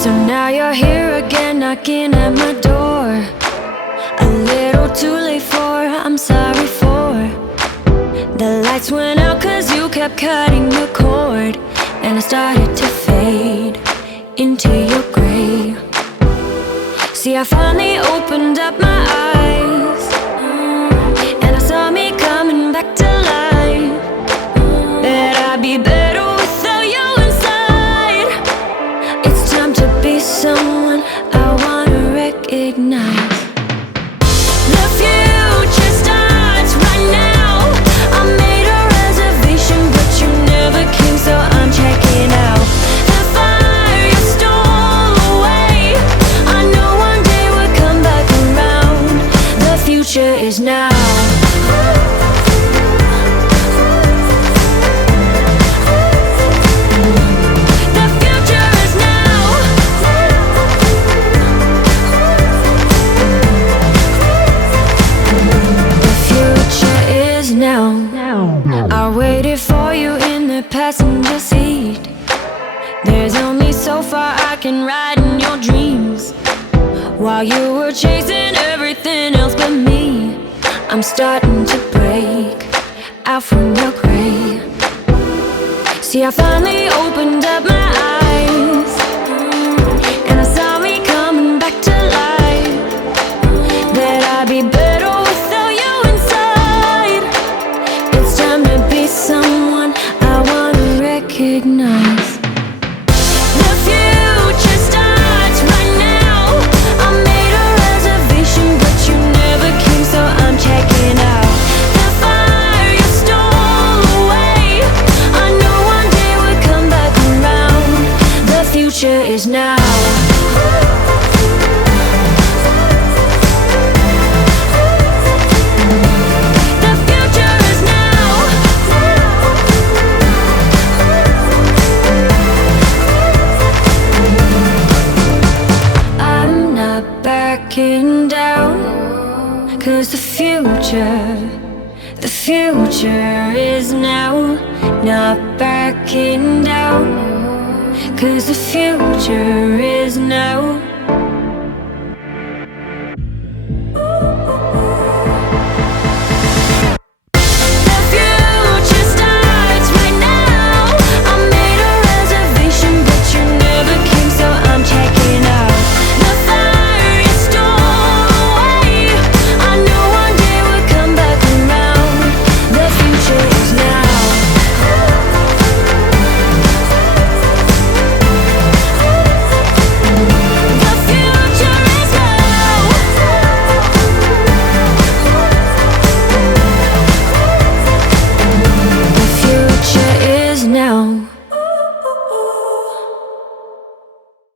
So now you're here again, knocking at my door. A little too late for, I'm sorry for. The lights went out cause you kept cutting the cord, and I started to fade into your gray. See, I finally opened up my eyes, and I saw me coming back to life. That I'd be better without you inside. It's time to be someone I wanna recognize. The future starts right now. I made a reservation, but you never came, so I'm checking out. The fire you stole away, I know one day we'll come back around. The future is now. I waited for you in the passenger seat. There's only so far I can ride in your dreams, while you were chasing everything else but me. I'm starting to break out from your gray. See, I finally opened up my eyes, and I saw me coming back to life. That I'd be better without you inside. It's time to be someone I wanna recognize. The future starts right now. I made a reservation, but you never came, so I'm checking out. The fire you stole away, I know one day we'll come back around. The future is now. Backing down, cause the future is now. Not backing down, cause the future is now.